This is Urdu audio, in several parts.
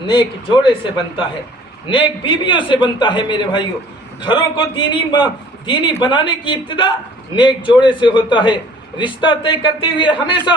نیک جوڑے سے بنتا ہے، نیک بیویوں سے بنتا ہے میرے بھائیوں۔ گھروں کو دینی بنانے کی ابتدا نیک جوڑے سے ہوتا ہے۔ رشتہ طے کرتے ہوئے ہمیشہ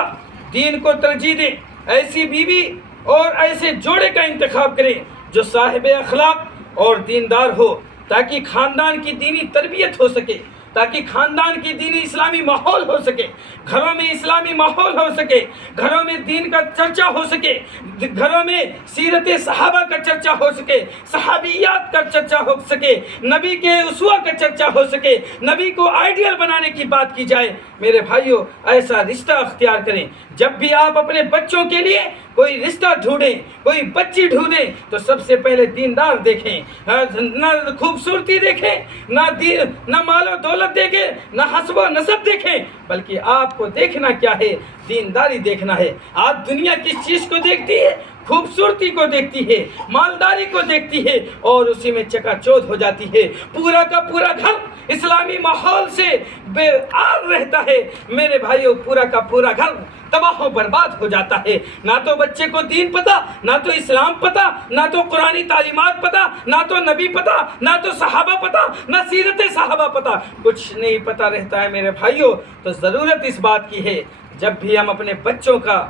دین کو ترجیح دیں، ایسی بیوی اور ایسے جوڑے کا انتخاب کریں جو صاحب اخلاق اور دیندار ہو، تاکہ خاندان کی دینی تربیت ہو سکے، تاکہ خاندان کی دینی اسلامی ماحول ہو سکے، گھروں میں اسلامی ماحول ہو سکے، گھروں میں دین کا چرچا ہو سکے، گھروں میں سیرت صحابہ کا چرچا ہو سکے، صحابیات کا چرچا ہو سکے، نبی کے اسوہ کا چرچا ہو سکے، نبی کو آئیڈیل بنانے کی بات کی جائے۔ میرے بھائیوں، ایسا رشتہ اختیار کریں۔ جب بھی آپ اپنے بچوں کے لیے کوئی رشتہ ڈھونڈیں، کوئی بچی ڈھونڈیں، تو سب سے پہلے دیندار دیکھیں، نہ خوبصورتی دیکھیں، نہ مال و دولت دیکھیں، نہ حسب و نسب دیکھیں، بلکہ آپ کو دیکھنا کیا ہے؟ دینداری دیکھنا ہے۔ آپ دنیا کس چیز کو دیکھتی ہے؟ خوبصورتی کو دیکھتی ہے، مالداری کو دیکھتی ہے، اور اسی میں چکا چوندھ ہو جاتی ہے۔ پورا کا پورا گھر اسلامی ماحول سے بے آر رہتا ہے میرے بھائیوں، پورا کا پورا گھر تباہ و برباد ہو جاتا ہے۔ نہ تو بچے کو دین پتہ، نہ تو اسلام پتہ، نہ تو قرآنی تعلیمات پتہ، نہ تو نبی پتہ، نہ تو صحابہ پتہ، نہ سیرت صحابہ پتہ، کچھ نہیں پتہ رہتا ہے میرے بھائیوں۔ تو ضرورت اس بات کی ہے، جب بھی ہم اپنے بچوں کا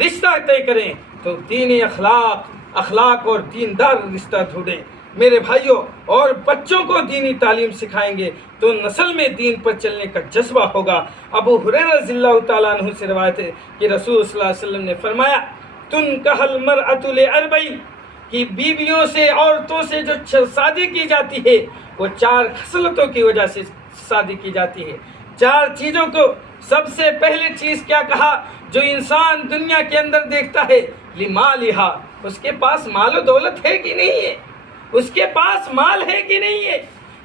رشتہ طے کریں تو دینی اخلاق اور دیندار رشتہ ڈھونڈیں میرے بھائیوں، اور بچوں کو دینی تعلیم سکھائیں گے تو نسل میں دین پر چلنے کا جذبہ ہوگا۔ ابو ہریرہ رضی اللہ تعالیٰ عنہ سے روایت ہے کہ رسول صلی اللہ علیہ وسلم نے فرمایا، تنکح المرأة لأربع، کہ بیویوں سے، عورتوں سے جو شادی کی جاتی ہے وہ 4 خصلتوں کی وجہ سے شادی کی جاتی ہے۔ 4 چیزوں کو سب سے پہلے چیز کیا کہا جو انسان دنیا کے اندر دیکھتا ہے؟ لمالہا، اس کے پاس مال و دولت ہے کہ نہیں ہے، اس کے پاس مال ہے کہ نہیں ہے،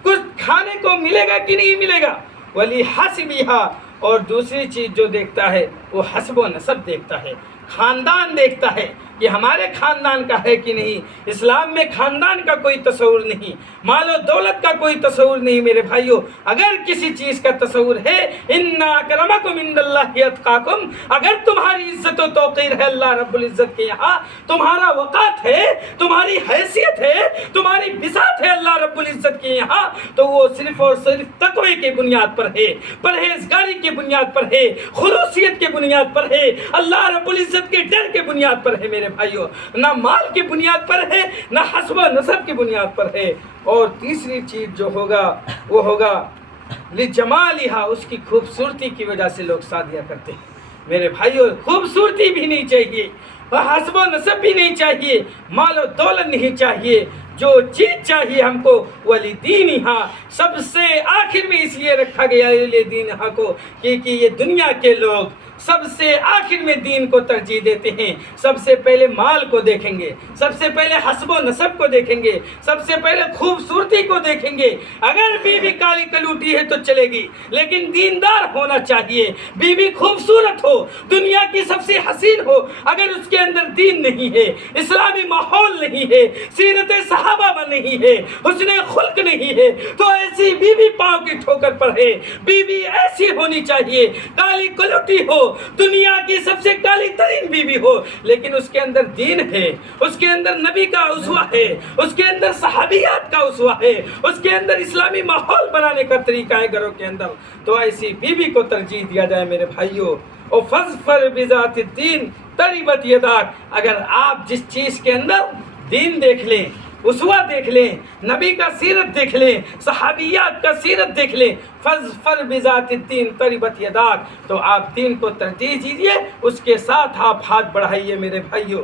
کچھ کھانے کو ملے گا کہ نہیں ملے گا۔ ولحسبہا، اور دوسری چیز جو دیکھتا ہے وہ حسب و نسب دیکھتا ہے، خاندان دیکھتا ہے کہ ہمارے خاندان کا ہے کہ نہیں۔ اسلام میں خاندان کا کوئی تصور نہیں، مال و دولت کا کوئی تصور نہیں میرے بھائیوں۔ اگر کسی چیز کا تصور ہے، ان اکرمکم عند اللہ اتقاکم، اگر تمہاری عزت و توقیر ہے اللہ رب العزت کے یہاں، تمہارا وقار ہے، تمہاری حیثیت ہے، تمہاری بساط ہے اللہ رب العزت کے یہاں، تو وہ صرف اور صرف تقوی کے بنیاد پر ہے، پرہیزگاری کے بنیاد پر ہے، خلوصیت کے بنیاد پر ہے، اللہ رب العزت کے ڈر کے بنیاد پر ہے میرے بھائیوں، نہ مال کی بنیاد پر ہے، نہ حسب و نسب کی بنیاد پر ہے۔ اور تیسری چیز جو ہوگا وہ ہوگا لجمالہا، اس کی خوبصورتی کی وجہ سے لوگ شادیاں کرتے ہیں میرے بھائیوں۔ خوبصورتی بھی نہیں چاہیے، حسب و نسب بھی نہیں چاہیے، مال و دولت نہیں چاہیے، جو چیز چاہیے ہم کو ولدینہا، سب سے آخر میں اس لیے رکھا گیا ولدینہا کو کہ یہ دنیا کے لوگ سب سے آخر میں دین کو ترجیح دیتے ہیں۔ سب سے پہلے مال کو دیکھیں گے، سب سے پہلے حسب و نسب کو دیکھیں گے، سب سے پہلے خوبصورتی کو دیکھیں گے۔ اگر بیوی کالی کلوٹی ہے تو چلے گی، لیکن دیندار ہونا چاہیے۔ بیوی خوبصورت ہو، دنیا کی سب سے حسین ہو، اگر اس کے اندر دین نہیں ہے، اسلامی ماحول نہیں ہے، سیرت صحابہ میں نہیں ہے، حسن خلق نہیں ہے، تو ایسی بیوی پاؤں کی ٹھوکر پر ہے۔ بیوی ایسی ہونی چاہیے، کالی کلوٹی ہو، دنیا کی سب سے کالی ترین بیوی ہو، لیکن اس کے اندر دین ہے، اس کے اندر نبی کا اسوہ ہے، اس کے اندر صحابیات کا اسوہ ہے، اس کے اندر اسلامی ماحول بنانے کا طریقہ ہے گھروں کے اندر، تو ایسی بیوی کو ترجیح دیا جائے میرے بھائیوں۔ اور فاظفر بذات الدین تربت یداک، اگر آپ جس چیز کے اندر دین دیکھ لیں، اسوہ دیکھ لیں، نبی کا سیرت دیکھ لیں، صحابیات کا سیرت دیکھ لیں، فاظفر بذات الدین تربت یداک، تو آپ دین کو ترجیح دیجیے، اس کے ساتھ آپ ہاتھ بڑھائیے میرے بھائیوں۔